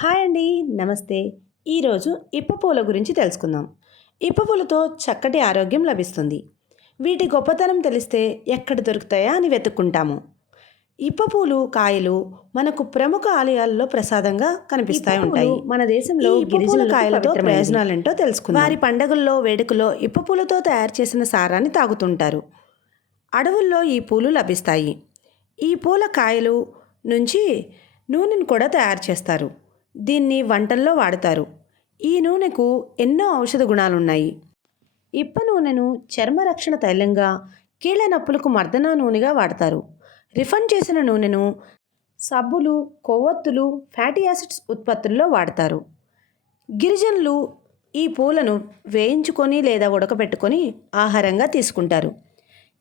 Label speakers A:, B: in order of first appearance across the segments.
A: Hi అండి నమస్తే. ఈరోజు ఇప్ప పూల గురించి తెలుసుకుందాం. ఇప్ప పూలతో చక్కటి ఆరోగ్యం లభిస్తుంది. వీటి గొప్పతనం తెలిస్తే ఎక్కడ దొరుకుతాయా అని వెతుక్కుంటాము. ఇప్ప పూలు కాయలు మనకు ప్రముఖ ఆలయాల్లో ప్రసాదంగా కనిపిస్తాయి ఉంటాయి. మన దేశంలో గిరిజన కాయలతో ప్రయోజనాలేంటో తెలుసుకుందాం. వారి పండగల్లో వేడుకలో ఇప్ప పూలతో తయారు చేసిన సారాన్ని తాగుతుంటారు. అడవుల్లో ఈ పూలు లభిస్తాయి. ఈ పూల కాయలు నుంచి నూనెను కూడా తయారు చేస్తారు. దీన్ని వంటల్లో వాడతారు. ఈ నూనెకు ఎన్నో ఔషధ గుణాలున్నాయి. ఇప్ప నూనెను చర్మ రక్షణ తైలంగా కీళ్ళ నొప్పులకు మర్దనా నూనెగా వాడతారు. రిఫండ్ చేసిన నూనెను సబ్బులు కొవ్వొత్తులు ఫ్యాటీ యాసిడ్స్ ఉత్పత్తుల్లో వాడతారు. గిరిజనులు ఈ పూలను వేయించుకొని లేదా ఉడకబెట్టుకొని ఆహారంగా తీసుకుంటారు.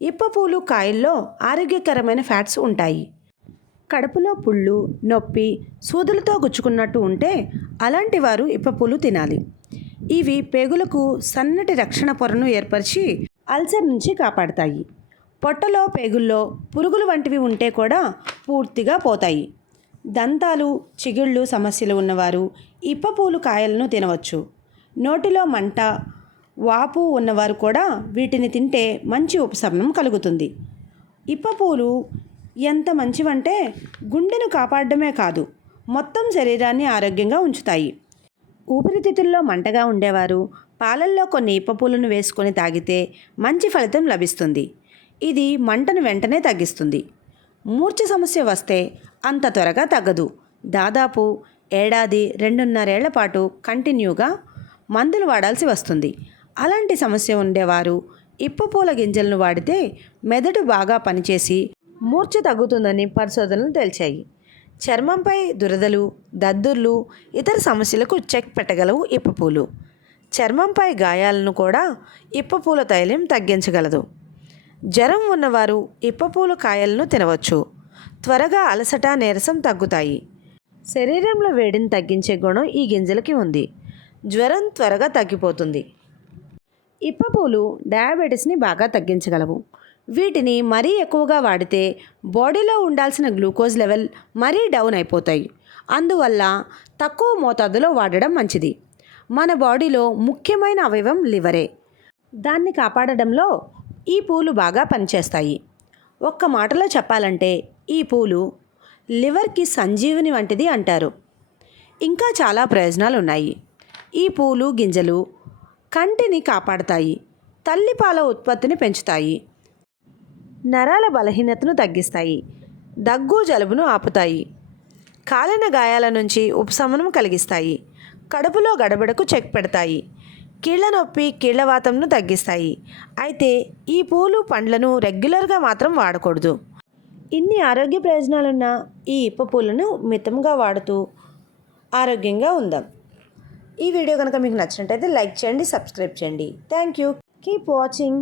A: ఇప్ప పూలు కాయల్లో ఆరోగ్యకరమైన ఫ్యాట్స్ ఉంటాయి. కడుపులో పుళ్ళు నొప్పి సూదులతో గుచ్చుకున్నట్టు ఉంటే అలాంటి వారు ఇప్పపూలు తినాలి. ఇవి పేగులకు సన్నటి రక్షణ పొరను ఏర్పరిచి అల్సర్ నుంచి కాపాడతాయి. పొట్టలో పేగుల్లో పురుగులు వంటివి ఉంటే కూడా పూర్తిగా పోతాయి. దంతాలు చిగుళ్ళు సమస్యలు ఉన్నవారు ఇప్పపూలు కాయలను తినవచ్చు. నోటిలో మంట వాపు ఉన్నవారు కూడా వీటిని తింటే మంచి ఉపశమనం కలుగుతుంది. ఇప్పపూలు ఎంత మంచివంటే గుండెను కాపాడడమే కాదు మొత్తం శరీరాన్ని ఆరోగ్యంగా ఉంచుతాయి. ఊపిరితిత్తుల్లో మంటగా ఉండేవారు. పాలల్లో కొన్ని ఇప్పపూలను వేసుకొని తాగితే మంచి ఫలితం లభిస్తుంది. ఇది మంటను వెంటనే తగ్గిస్తుంది. మూర్ఛ సమస్య వస్తే అంత త్వరగా తగ్గదు. దాదాపు ఏడాది రెండున్నరేళ్ళ పాటు కంటిన్యూగా మందులు వాడాల్సి వస్తుంది. అలాంటి సమస్య ఉండేవారు. ఇప్పపూల గింజలను వాడితే మెదడు బాగా పనిచేసి మూర్ఛ తగ్గుతుందని పరిశోధనలు తేల్చాయి. చర్మంపై దురదలు దద్దుర్లు ఇతర సమస్యలకు చెక్ పెట్టగలవు ఇప్పపూలు చర్మంపై గాయాలను కూడా ఇప్పపూల తైలం తగ్గించగలదు. జ్వరం ఉన్నవారు ఇప్పపూల కాయలను తినవచ్చు. త్వరగా అలసట నీరసం తగ్గుతాయి. శరీరంలో వేడిని తగ్గించే గుణం ఈ గింజలకి ఉంది. జ్వరం త్వరగా తగ్గిపోతుంది. ఇప్పపూలు డయాబెటీస్ని బాగా తగ్గించగలవు. వీటిని మరీ ఎక్కువగా వాడితే బాడీలో ఉండాల్సిన గ్లూకోజ్ లెవెల్ మరీ డౌన్ అయిపోతాయి. అందువల్ల తక్కువ మోతాదులో వాడడం మంచిది. మన బాడీలో ముఖ్యమైన అవయవం లివరే. దాన్ని కాపాడడంలో ఈ పూలు బాగా పనిచేస్తాయి. ఒక్క మాటలో చెప్పాలంటే ఈ పూలు లివర్కి సంజీవిని వంటిది అంటారు. ఇంకా చాలా ప్రయోజనాలు ఉన్నాయి ఈ పూలు గింజలు కంటిని కాపాడతాయి. తల్లిపాల ఉత్పత్తిని పెంచుతాయి. నరాల బలహీనతను తగ్గిస్తాయి. దగ్గు జలుబును ఆపుతాయి. కాలిన గాయాల నుంచి ఉపశమనం కలిగిస్తాయి. కడుపులో గడబడకు చెక్ పెడతాయి. కీళ్ళ నొప్పి కీళ్ళవాతంను తగ్గిస్తాయి. అయితే ఈ పూలు పండ్లను రెగ్యులర్గా మాత్రం వాడకూడదు. ఇన్ని ఆరోగ్య ప్రయోజనాలున్న ఈ ఇప్ప పూలను మితంగా వాడుతూ ఆరోగ్యంగా ఉందాం. ఈ వీడియో కనుక మీకు నచ్చినట్టయితే లైక్ చేయండి సబ్స్క్రైబ్ చేయండి. Thank you. Keep watching.